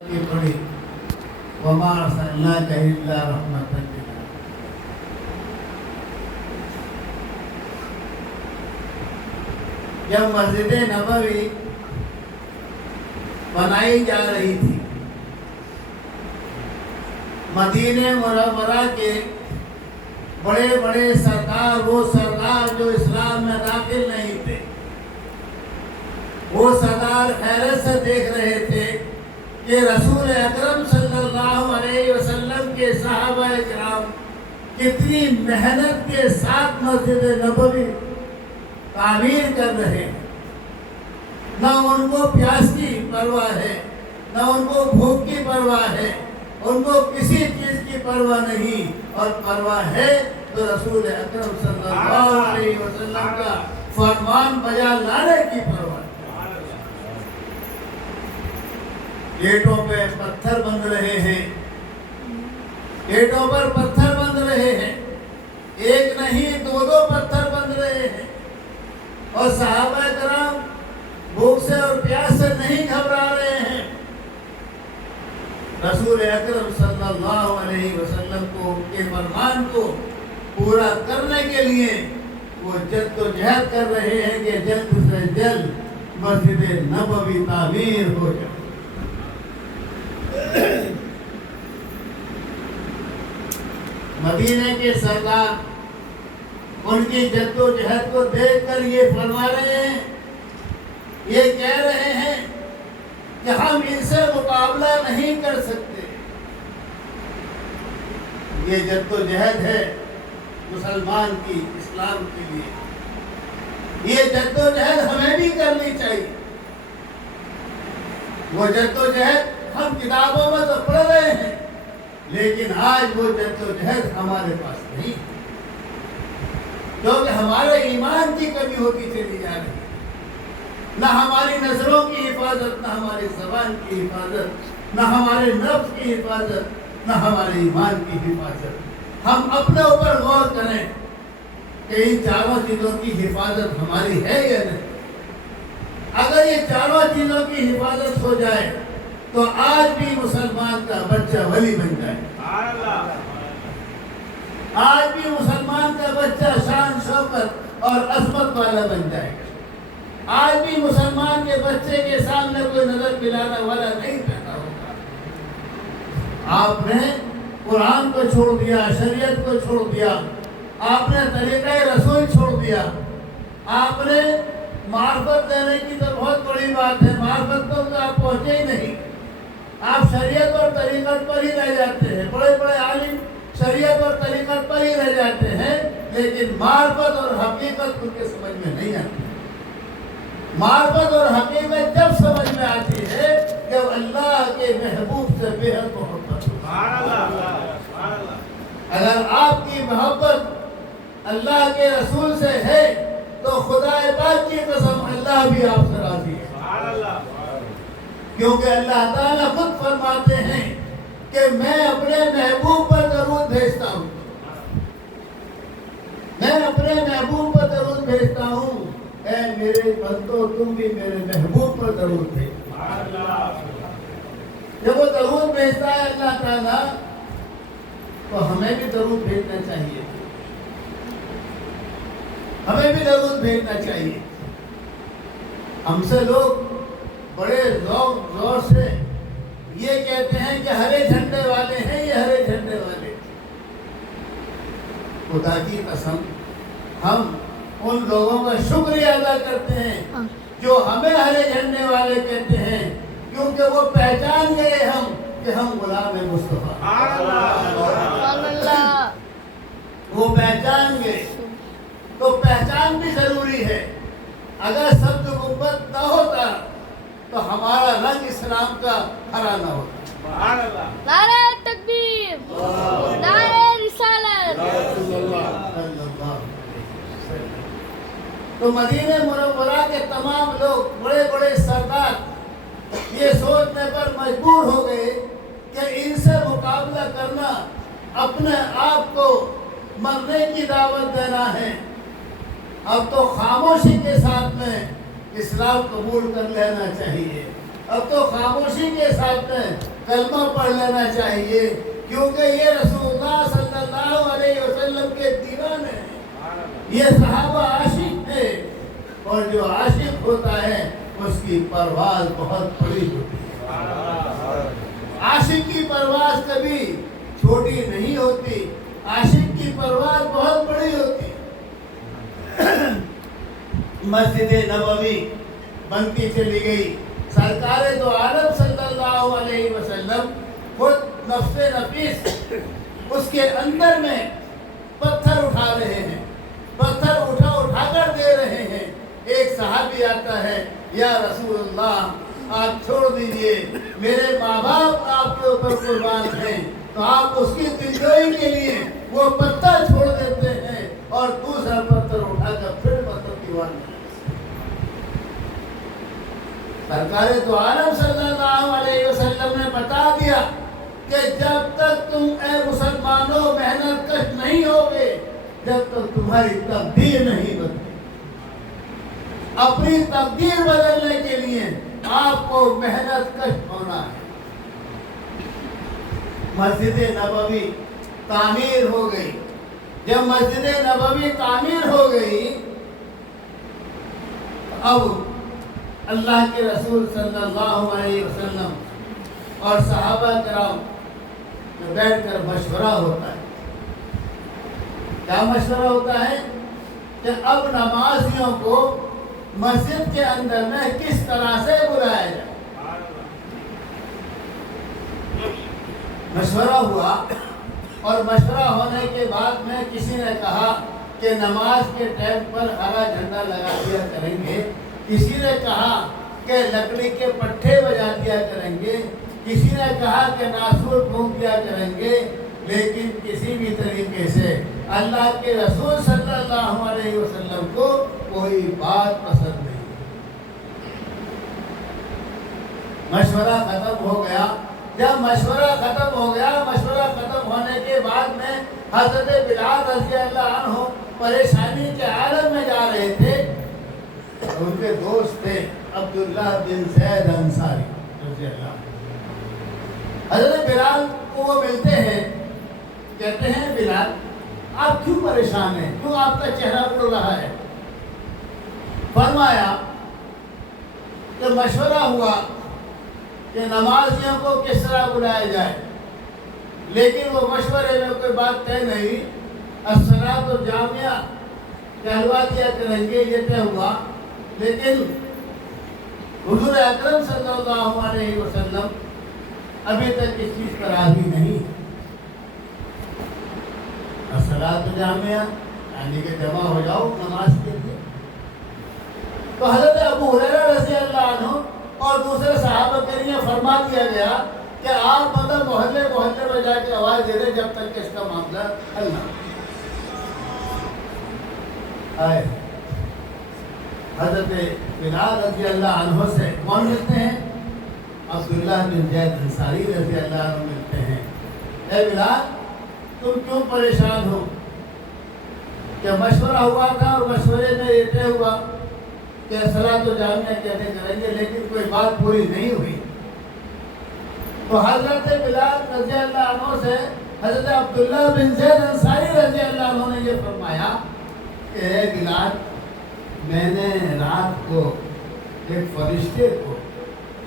کی پڑھی وما ارسلناک الا رحمۃ للعالمین۔ جب مسجد نبوی بنائی جا رہی تھی، مدینہ منورہ کے بڑے بڑے سردار، وہ سردار جو اسلام میں داخل نہیں تھے، وہ سردار حیرت سے دیکھ رہے تھے کہ رسول اکرم صلی اللہ علیہ وسلم کے صحابہ کرام کتنی محنت کے ساتھ مسجد نبوی تعمیر کر رہے ہیں۔ نہ ان کو پیاس کی پرواہ ہے، نہ ان کو بھوک کی پرواہ ہے، ان کو کسی چیز کی پرواہ نہیں، اور پرواہ ہے تو رسول اکرم صلی اللہ علیہ وسلم کا فرمان بجا لانے کی پرواہ ہے۔ گیٹوں پہ پتھر بند رہے ہیں، گیٹوں پر پتھر بند رہے ہیں، ایک نہیں دو پتھر بند رہے ہیں، اور صحابہ کرام بھوک سے اور پیاس سے نہیں گھبرا رہے ہیں۔ رسول اکرم صلی اللہ علیہ وسلم کو کے فرمان کو پورا کرنے کے لیے وہ جد و جہد کر رہے ہیں کہ جلد سے جلد مسجد نبوی تعمیر ہو جائے۔ مدینہ کے سردار ان کی جد و جہد کو دیکھ کر یہ فرما رہے ہیں، یہ کہہ رہے ہیں کہ ہم ان سے مقابلہ نہیں کر سکتے۔ یہ جد و جہد ہے مسلمان کی، اسلام کے لیے، یہ جد و جہد ہمیں بھی کرنی چاہیے۔ وہ جد و جہد ہم کتابوں میں تو پڑھ رہے ہیں، لیکن آج وہ جد و جہد ہمارے پاس نہیں، کیونکہ ہمارے ایمان کی کمی ہوتی چلی جا رہی ہے۔ نہ ہماری نظروں کی حفاظت، نہ ہماری زبان کی حفاظت، نہ ہمارے نفس کی حفاظت، نہ ہمارے ایمان کی حفاظت۔ ہم اپنے اوپر غور کریں کہ ان چاروں چیزوں کی حفاظت ہماری ہے یا نہیں۔ اگر یہ چاروں چیزوں کی حفاظت ہو جائے تو آج بھی مسلمان کا بچہ ولی بن جائے، آج بھی مسلمان کا بچہ شان شوکت اور عظمت والا بن جائے گا، آج بھی مسلمان کے بچے کے سامنے کوئی نظر ملانا والا نہیں پیدا ہوگا۔ آپ نے قرآن کو چھوڑ دیا، شریعت کو چھوڑ دیا، آپ نے طریقہ رسول چھوڑ دیا، آپ نے معرفت دینے کی تو بہت بڑی بات ہے، معرفت تو آپ پہنچے ہی نہیں، آپ شریعت اور طریقت پر ہی رہ جاتے ہیں، بڑے بڑے عالم شریعت اور طریقت پر ہی رہ جاتے ہیں، لیکن معرفت اور حقیقت ان کے سمجھ میں نہیں آتی۔ معرفت اور حقیقت جب سمجھ میں آتی ہے جب اللہ کے محبوب سے بے حد محبت ہو۔ اگر آپ کی محبت اللہ کے رسول سے ہے تو خدا پاک کی قسم اللہ بھی آپ سے راضی ہے، کیونکہ اللہ تعالیٰ خود فرماتے ہیں کہ میں اپنے محبوب پر درود بھیجتا ہوں، میں اپنے محبوب پر درود بھیجتا ہوں، اے میرے بندو تم بھی میرے محبوب پر درود بھیجو۔ جب وہ درود بھیجتا ہے اللہ تعالیٰ تو ہمیں بھی درود بھیجنا چاہیے، ہمیں بھی درود بھیجنا چاہیے۔ ہم سے لوگ بڑے زور سے یہ کہتے ہیں کہ ہرے جھنڈے والے ہیں، یہ ہرے جھنڈے والے۔ خدا کی قسم ہم ان لوگوں کا شکریہ ادا کرتے ہیں جو ہمیں ہرے جھنڈے والے کہتے ہیں، کیونکہ وہ پہچان گئے ہم کہ ہم غلام مصطفیٰ، وہ پہچان گئے۔ تو پہچان بھی ضروری ہے، اگر سب جو گنبد نہ ہوتا تو ہمارا رنگ اسلام کا ہرا نہ ہوتا۔ نعرہ تکبیر، نعرہ رسالت۔ تو مدینہ منورہ کے تمام لوگ، بڑے بڑے سردار یہ سوچنے پر مجبور ہو گئے کہ ان سے مقابلہ کرنا اپنے آپ کو مرنے کی دعوت دینا ہے۔ اب تو خاموشی کے ساتھ میں اسلام قبول کر لینا چاہیے، اب تو خاموشی کے ساتھ میں کلمہ پڑھ لینا چاہیے، کیونکہ یہ رسول اللہ صلی اللہ علیہ وسلم کے دیوانے ہیں، یہ صحابہ عاشق تھے، اور جو عاشق ہوتا ہے اس کی پرواز بہت بڑی ہوتی ہے۔ عاشق کی پرواز کبھی چھوٹی نہیں ہوتی، عاشق کی پرواز بہت بڑی ہوتی ہے۔ مسجد نبوی بنتی چلی گئی، سرکار دو عالم صلی اللہ علیہ وسلم خود نفس نفیس اس کے اندر میں پتھر اٹھا رہے ہیں، پتھر اٹھا کر دے رہے ہیں۔ ایک صحابی آتا ہے، یا رسول اللہ آپ چھوڑ دیجئے، میرے ماں باپ آپ کے اوپر قربان ہیں، تو آپ اس کی دلجوئی کے لیے وہ پتھر چھوڑ دیتے ہیں اور دوسرا پتھر اٹھا کر پھر پتھر دیوار میں۔ سرکار تو عالم صلی اللہ علیہ وسلم نے بتا دیا کہ جب تک تم اے مسلمانوں محنت کش نہیں ہوگے، جب تک تمہاری تقدیر نہیں بدلے۔ اپنی تقدیر بدلنے کے لیے آپ کو محنت کش ہونا ہے۔ مسجد نبوی تعمیر ہو گئی، جب مسجد نبوی تعمیر ہو گئی، اب اللہ کے رسول صلی اللہ علیہ وسلم اور صحابہ کرام میں بیٹھ کر مشورہ ہوتا ہے۔ کیا مشورہ ہوتا ہے؟ کہ اب نمازیوں کو مسجد کے اندر میں کس طرح سے بلایا جائے۔ مشورہ ہوا، اور مشورہ ہونے کے بعد میں کسی نے کہا کہ نماز کے ٹائم پر ہرا جھنڈا لگا دیا کریں گے، کسی نے کہا کہ لکڑی کے پٹھے بجا دیا کریں گے، کسی نے کہا کہ ناسور پھونک دیا کریں گے، لیکن کسی بھی طریقے سے اللہ کے رسول صلی اللہ علیہ وسلم کو کوئی بات پسند نہیں۔ مشورہ ختم ہو گیا۔ جب مشورہ ختم ہو گیا، مشورہ ختم ہونے کے بعد میں حضرت بلال رضی اللہ عنہ پریشانی کے عالم میں جا رہے تھے۔ ان کے دوست تھے عبداللہ بن زید انصاری رضی اللہ عنہ۔ حضرت بلال کو وہ ملتے ہیں، کہتے ہیں بلال آپ کیوں پریشان ہیں، کیوں آپ کا چہرہ اڑ رہا ہے؟ فرمایا کہ مشورہ ہوا کہ نمازیوں کو کس طرح بلایا جائے، لیکن وہ مشورے میں کوئی بات طے نہیں۔ الصلاۃ الجامعہ کہلوا دیا کریں گے، یہ طے ہوا، لیکن حضور اکرم صلی اللہ علیہ وسلم ابھی تک اس چیز پر راضی نہیں۔ الصلاۃ الجامعہ یعنی کہ جمع ہو جاؤ نماز کے لیے۔ تو حضرت ابو ہریرہ رضی اللہ عنہ اور دوسرے صحابہ کے لیے فرما دیا گیا کہ آپ مطلب محلے محلے میں جا کے آواز دے دیں جب تک کہ اس کا معاملہ حل نہ آئے۔ حضرت بلال رضی اللہ عنہ سے کون ملتے ہیں؟ عبداللہ بن زید انصاری رضی اللہ عنہ ملتے ہیں۔ اے بلال تم کیوں پریشان ہو؟ کہ مشورہ ہوا تھا اور مشورے میں یہ طے ہوا کہ صلاۃ الجامعہ کہتے کریں گے، لیکن کوئی بات پوری نہیں ہوئی۔ تو حضرت بلال رضی اللہ عنہ سے حضرت عبداللہ بن زید انصاری رضی اللہ عنہ نے یہ فرمایا کہ اے بلال میں نے رات کو ایک فرشتے کو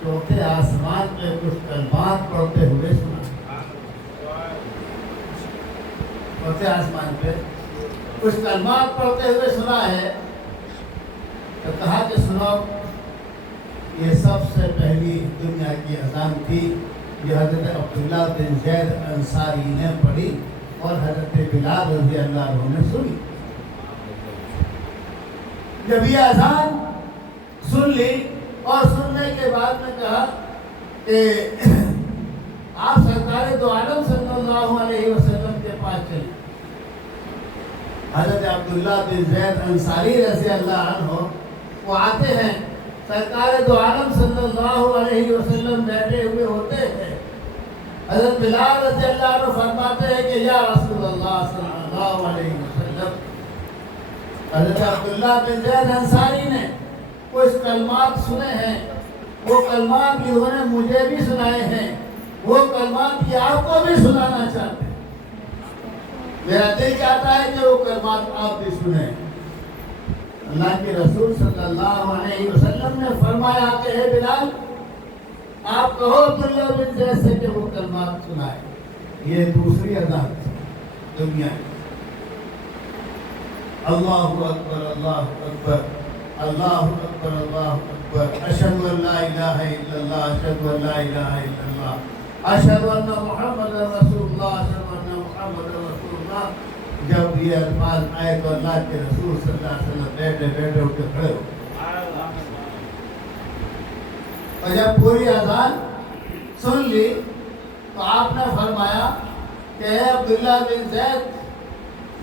چوتھے آسمان پہ کچھ کلمات پڑھتے ہوئے سنا۔ چوتھے آسمان پہ کچھ کلمات پڑھتے ہوئے سنا ہے۔ تو کہا کہ سنو، یہ سب سے پہلی دنیا کی اذان تھی، یہ حضرت عبداللہ بن زید انصاری نے پڑھی اور حضرت بلال رضی اللہ عنہ نے سنی۔ جب یہ اذان سن لی اور سننے کے بعد میں کہا کہ آپ سرکار دو عالم صلی اللہ علیہ وسلم کے پاس چلیں۔ حضرت عبداللہ بن زید انصاری رضی اللہ عنہ وہ آتے ہیں، سرکار دو عالم صلی اللہ علیہ وسلم بیٹھے ہوئے ہوتے ہیں۔ حضرت بلال رضی اللہ عنہ فرماتے ہیں کہ یا رسول اللہ صلی اللہ علیہ وسلم، حضرت عبداللہ بن زید انصاری نے کچھ کلمات سنے ہیں وہ کلمات انہوں نے مجھے بھی سنائے ہیں، وہ کلمات یہ آپ کو بھی سنانا چاہتے ہیں۔ میرا دل چاہتا ہے کہ وہ کلمات آپ بھی سنیں۔ اللہ کے رسول صلی اللہ علیہ وسلم نے فرمایا کہ اے بلال، آپ کہو عبداللہ بن زید سے کہ وہ کلمات سنائے۔ یہ دوسری اذان تھی دنیا کی۔ اللہ اکبر اللہ اکبر اللہ اکبر اللہ اکبر، اشہد ان لا الہ الا اللہ اشہد ان لا الہ الا اللہ اشہد ان محمد رسول اللہ اشہد ان محمد رسول اللہ۔ جب یہ الفاظ آئے تو اللہ کے رسول صلی اللہ علیہ وسلم بیٹھے بیٹھے اٹھ کے کھڑے ہو گئے، اور جب پوری اذان سن لی تو آپ نے فرمایا کہ اے عبداللہ بن زید،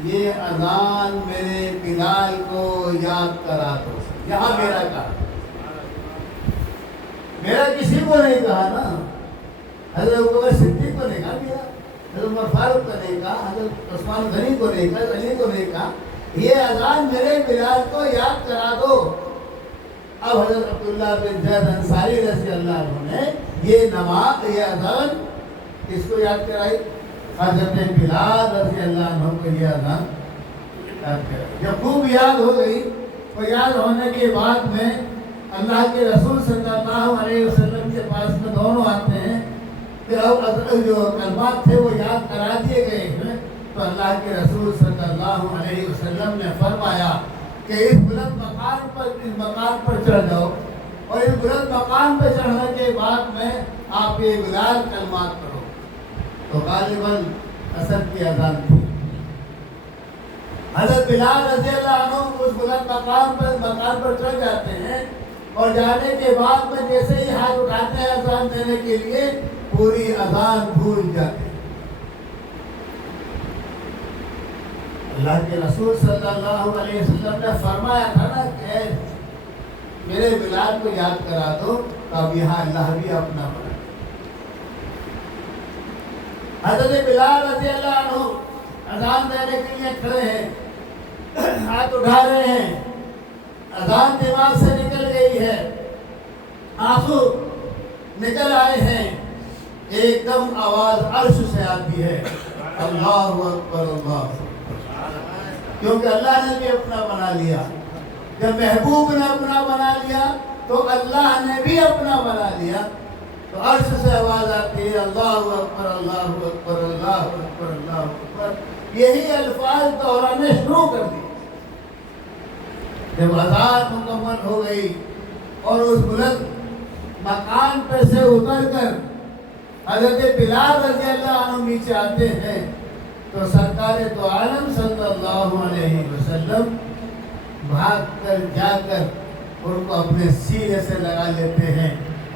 یہ اذان میرے بلال کو یاد کرا دو۔ یہاں میرا کہا، میرا کسی کو نہیں کہا نا، حضرت ابوبکر صدیق کو نہیں کہا، میرا حضرت عمر فاروق کو نہیں کہا، حضرت عثمان غنی کو نہیں کہا، علی کو نہیں کہا، یہ اذان میرے بلال کو یاد کرا دو۔ اب حضرت عبداللہ بن زید انصاری رضی اللہ عنہ نے یہ نماز، یہ اذان کس کو یاد کرائی؟ حضرت بلال رضی اللہ عنہ کو یہ اذان یاد کرائی۔ جب خوب یاد ہو گئی تو یاد ہونے کے بعد میں اللہ کے رسول صلی اللہ علیہ وسلم کے پاس میں دونوں آتے ہیں کہ اب جو کلمات تھے وہ یاد کرا دیے گئے ہیں، تو اللہ کے رسول صلی اللہ علیہ وسلم نے فرمایا کہ اس بلند مقام پر چڑھ جاؤ، اور اس بلند مقام پہ چڑھنے کے بعد میں آپ یہ بلال کلمات پڑھو۔ تو غالباً عصر کی اذان تھی۔ حضرت بلال رضی اللہ عنہ اس بلند مقام پر چڑھ جاتے ہیں، اور جانے کے بعد میں جیسے ہی ہاتھ اٹھاتے ہیں اذان دینے کے لیے، پوری اذان بھول جاتے ہیں۔ اللہ کے رسول صلی اللہ علیہ وسلم نے فرمایا تھا نا کہ میرے بلال کو یاد کرا دو، تو اب یہاں اللہ بھی اپنا بنا۔ حضرت بلال رضی اللہ عنہ اذان دینے کے لیے کھڑے ہیں، ہاتھ اٹھا رہے ہیں، اذان دماغ سے نکل گئی ہے، آنسو نکل آئے ہیں، ایک دم آواز عرش سے آتی ہے، اللہ اکبر اللہ اکبر، کیونکہ اللہ نے بھی اپنا بنا لیا۔ جب محبوب نے اپنا بنا لیا تو اللہ نے بھی اپنا بنا لیا، تو عرش سے آواز آتی ہے، اللہ اکبر اللہ اکبر اللہ اکبر اللہ اکبر۔ یہی الفاظ دہرانے شروع کر دیے۔ جب اذان مکمل ہو گئی اور اس بلند مکان پہ سے اتر کر حضرت بلال رضی اللہ عنہ نیچے آتے ہیں، تو سرکار تو عالم صلی اللہ علیہ وسلم بھاگ کر جا کر ان کو اپنے سینے سے لگا لیتے ہیں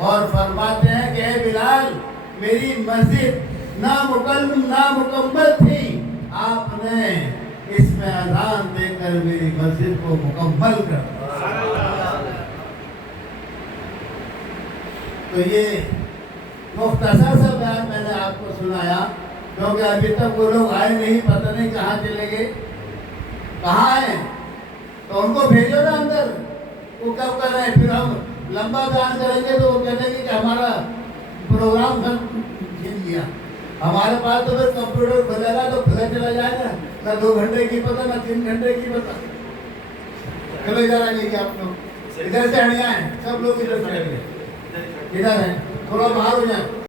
اور فرماتے ہیں کہ اے بلال، میری مسجد نامکمل تھی، آپ نے اس میں اذان دے کر میری مسجد کو مکمل کر دیا۔ تو یہ مختصر سا بیان میں نے آپ کو سنایا، کیونکہ ابھی تک وہ لوگ آئے نہیں، پتہ نہیں کہاں چلے گئے، کہاں ہیں، تو ان کو بھیجو نا اندر۔ وہ کب کر رہے ہیں؟ پھر ہم لمبا بیان کریں گے تو وہ کہتے ہیں کہ ہمارا پروگرام چھین لیا۔ ہمارے پاس تو پھر کمپیوٹر کھلے گا تو کھلے چلا جائے گا، نہ 2 گھنٹے کی پتہ نہ 3 گھنٹے کی پتہ۔ چلے جا رہے ہیں آپ لوگ ادھر سے ہٹ جائیں، سب لوگ ادھر سے ہٹ گئے، ادھر ہیں، تھوڑا باہر ہو جائیں۔